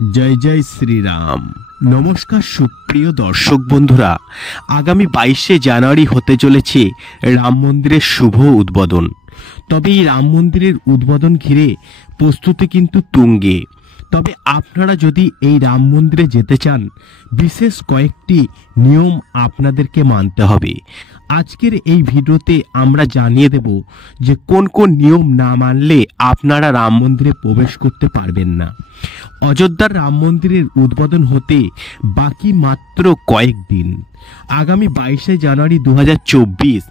জয় জয় শ্রীরাম। নমস্কার সুপ্রিয় দর্শক বন্ধুরা, আগামী 22শে জানুয়ারি হতে চলেছে রাম মন্দিরের শুভ উদ্বোধন। তবে এই রাম মন্দিরের উদ্বোধন ঘিরে প্রস্তুতি কিন্তু তুঙ্গে। তবে আপনারা যদি এই রাম মন্দিরে যেতে চান, বিশেষ কয়েকটি নিয়ম আপনাদেরকে মানতে হবে। আজকের এই ভিডিওতে আমরা জানিয়ে দেব যে কোন কোন নিয়ম না মানলে আপনারা রাম মন্দিরে প্রবেশ করতে পারবেন না। অযোধ্যার রাম মন্দিরের উদ্বোধন হতে বাকি মাত্র কয়েকদিন। আগামী 22শে জানুয়ারি 2024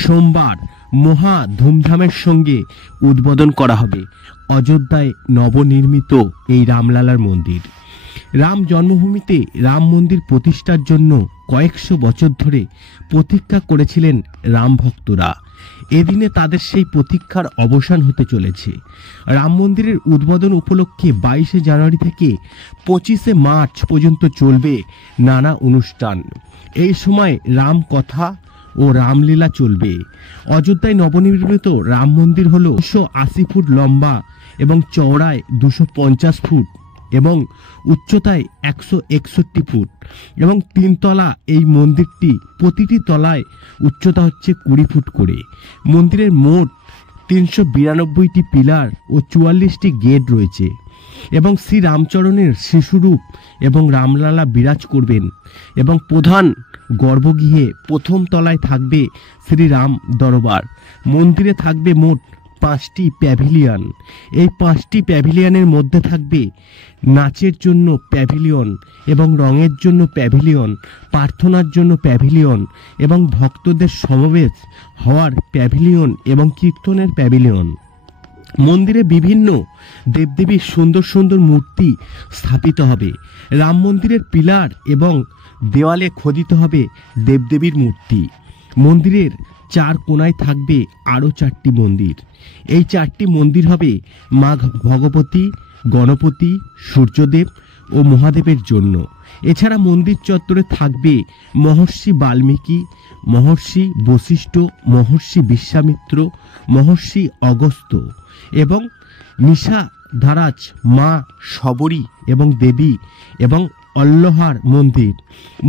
সোমবার মহা ধুমধামের সঙ্গে উদ্বোধন করা হবে অযোধ্যায় নবনির্মিত এই রামলালার মন্দির। রাম জন্মভূমিতে রাম মন্দির প্রতিষ্ঠার জন্য কয়েকশো বছর ধরে প্রতীক্ষা করেছিলেন রাম ভক্তরা। এদিনে তাদের সেই প্রতীক্ষার অবসান হতে চলেছে। রাম মন্দিরের উদ্বোধন উপলক্ষে 22শে জানুয়ারি থেকে 25শে মার্চ পর্যন্ত চলবে নানা অনুষ্ঠান। এই সময় রাম কথা ও রামলীলা চলবে। অযোধ্যায় নবনির্মিত রাম মন্দির হল 280 ফুট লম্বা এবং চওড়ায় 250 ফুট এবং উচ্চতায় 161 ফুট এবং 3 তলা। এই মন্দিরটি প্রতিটি তলায় উচ্চতা হচ্ছে 20 ফুট করে। মন্দিরের মোট 392টি পিলার ও 44টি গেট রয়েছে এবং শ্রী রামচরণের শিশুরূপ এবং রামলালা বিরাজ করবেন এবং প্রধান গর্ভগৃহে প্রথম তলায় থাকবে শ্রীরাম দরবার। মন্দিরে থাকবে মোট 5টি প্যাভিলিয়ন। এই 5টি প্যাভিলিয়নের মধ্যে থাকবে নাচের জন্য প্যাভিলিয়ন এবং রঙের জন্য প্যাভিলিয়ন, প্রার্থনার জন্য প্যাভিলিয়ন এবং ভক্তদের সমাবেশ হওয়ার প্যাভিলিয়ন এবং কীর্তনের প্যাভিলিয়ন। মন্দিরে বিভিন্ন দেবদেবীর সুন্দর সুন্দর মূর্তি স্থাপিত হবে। রাম মন্দিরের পিলার এবং দেওয়ালে খোদিত হবে দেবদেবীর মূর্তি। মন্দিরের 4 কোণায় থাকবে আরও 4টি মন্দির। এই 4টি মন্দির হবে মা ভগবতী, গণপতি, সূর্যদেব ও মহাদেবের জন্য। এছাড়া মন্দির চত্বরে থাকবে মহর্ষি বাল্মীকি, মহর্ষি বশিষ্ঠ, মহর্ষি বিশ্বামিত্র, মহর্ষি অগস্ত্য এবং নিশাধারাজ মা শবরী এবং দেবী এবং অল্লহার মন্দির।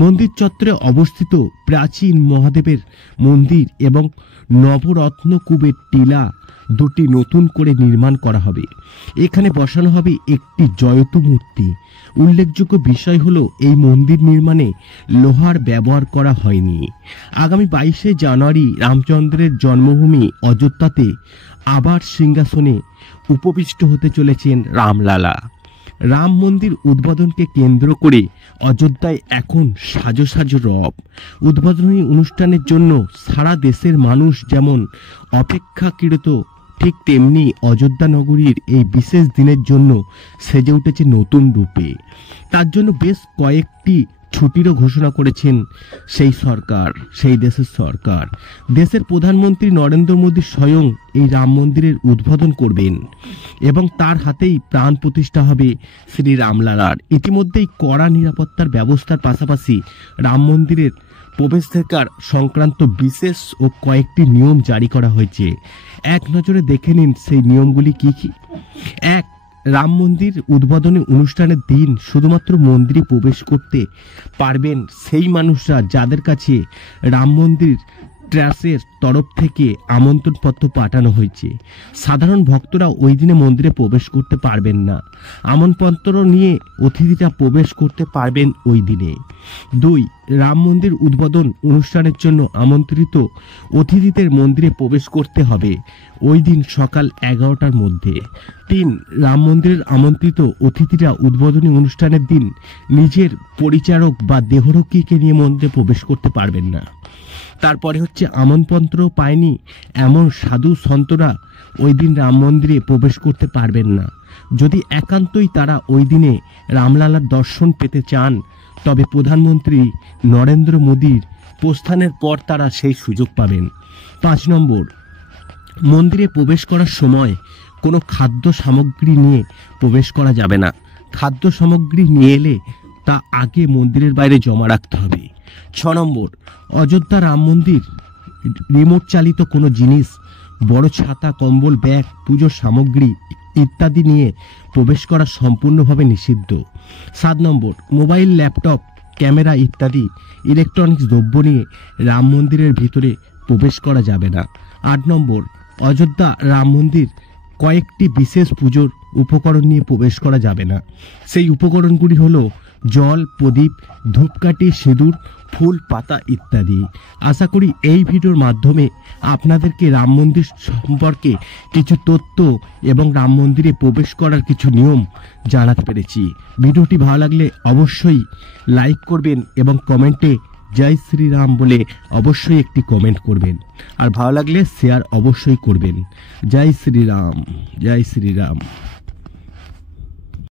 মন্দির চত্বরে অবস্থিত প্রাচীন মহাদেবের মন্দির এবং নবরত্নকূপের টিলা 2টি নতুন করে নির্মাণ করা হবে। এখানে বসানো হবে একটি জয়তু মূর্তি। উল্লেখযোগ্য বিষয় হলো এই মন্দির নির্মাণে লোহার ব্যবহার করা হয়নি। আগামী 22শে জানুয়ারি রামচন্দ্রের জন্মভূমি অযোধ্যাতে আবার সিংহাসনে উপবিষ্ট হতে চলেছেন রামলালা। রাম মন্দির উদ্বোধনকে কেন্দ্র করে অযোধ্যায় এখন সাজো সাজো রব। উদ্বোধনী অনুষ্ঠানের জন্য সারা দেশের মানুষ যেমন অপেক্ষাকৃত, ঠিক তেমনি অযোধ্যা নগরীর এই বিশেষ দিনের জন্য সেজে উঠেছে নতুন রূপে। তার জন্য বেশ কয়েকটি ছুটিরও ঘোষণা করেছেন সেই দেশের সরকার। দেশের প্রধানমন্ত্রী নরেন্দ্র মোদী স্বয়ং এই রাম মন্দিরের উদ্বোধন করবেন এবং তার হাতেই প্রাণ প্রতিষ্ঠা হবে শ্রী রামলালার। ইতিমধ্যেই কড়া নিরাপত্তার ব্যবস্থার পাশাপাশি রাম মন্দিরের প্রবেশাধিকার সংক্রান্ত বিশেষ ও কয়েকটি নিয়ম জারি করা হয়েছে। এক নজরে দেখে নিন সেই নিয়মগুলি কি কি। 1. রাম মন্দির উদ্বোধনী অনুষ্ঠানের দিন শুধুমাত্র মন্দিরে প্রবেশ করতে পারবেন সেই মানুষরা যাদের কাছে রাম মন্দির ট্রাস্টের তরফ থেকে আমন্ত্রণপত্র পাঠানো হয়েছে। সাধারণ ভক্তরা ওই দিনে মন্দিরে প্রবেশ করতে পারবেন না। আমন্ত্রণপত্র নিয়ে অতিথিরা প্রবেশ করতে পারবেন ওই দিনে। 2. রাম মন্দির উদ্বোধন অনুষ্ঠানের জন্য আমন্ত্রিত অতিথিদের মন্দিরে প্রবেশ করতে হবে ওই দিন সকাল 11টার মধ্যে। 3. রাম মন্দিরের আমন্ত্রিত অতিথিরা উদ্বোধনী অনুষ্ঠানের দিন নিজের পরিচারক বা দেহরক্ষীকে নিয়ে মন্দিরে প্রবেশ করতে পারবেন না। তারপরে হচ্ছে আমন্ত্রণপত্র পায়নি এমন সাধু সন্তরা ওই দিন রাম মন্দিরে প্রবেশ করতে পারবেন না। যদি একান্তই তারা ওই দিনে রামলালার দর্শন পেতে চান, তবে প্রধানমন্ত্রী নরেন্দ্র মোদীর প্রস্থানের পর তারা সেই সুযোগ পাবেন। 5 নম্বর, মন্দিরে প্রবেশ করার সময় কোনো খাদ্য সামগ্রী নিয়ে প্রবেশ করা যাবে না। খাদ্য সামগ্রী নিয়ে এলে তা আগে মন্দিরের বাইরে জমা রাখতে হবে। 6 নম্বর, অযোধ্যা রাম মন্দির রিমোট চালিত কোনো জিনিস, বড় ছাতা, কম্বল, ব্যাগ, পুজোর সামগ্রী ইত্যাদি নিয়ে প্রবেশ করা সম্পূর্ণভাবে নিষিদ্ধ। 7 নম্বর, মোবাইল, ল্যাপটপ, ক্যামেরা ইত্যাদি ইলেকট্রনিক্স দ্রব্য নিয়ে রাম মন্দিরের ভিতরে প্রবেশ করা যাবে না। 8 নম্বর, অযোধ্যা রাম মন্দির কয়েকটি বিশেষ পুজোর উপকরণ নিয়ে প্রবেশ করা যাবে না। সেই উপকরণগুলি হলো জল, প্রদীপ, ধূপকাঠি, সিঁদুর, ফুল, পাতা ইত্যাদি। আশা করি এই ভিডিওর মাধ্যমে আপনাদেরকে রাম মন্দির সম্পর্কে কিছু তথ্য এবং রাম মন্দিরে প্রবেশ করার কিছু নিয়ম জানাতে পেরেছি। ভিডিওটি ভালো লাগলে অবশ্যই লাইক করবেন এবং কমেন্টে জয় শ্রীরাম বলে অবশ্যই একটি কমেন্ট করবেন, আর ভালো লাগলে শেয়ার অবশ্যই করবেন। জয় শ্রীরাম, জয় শ্রীরাম।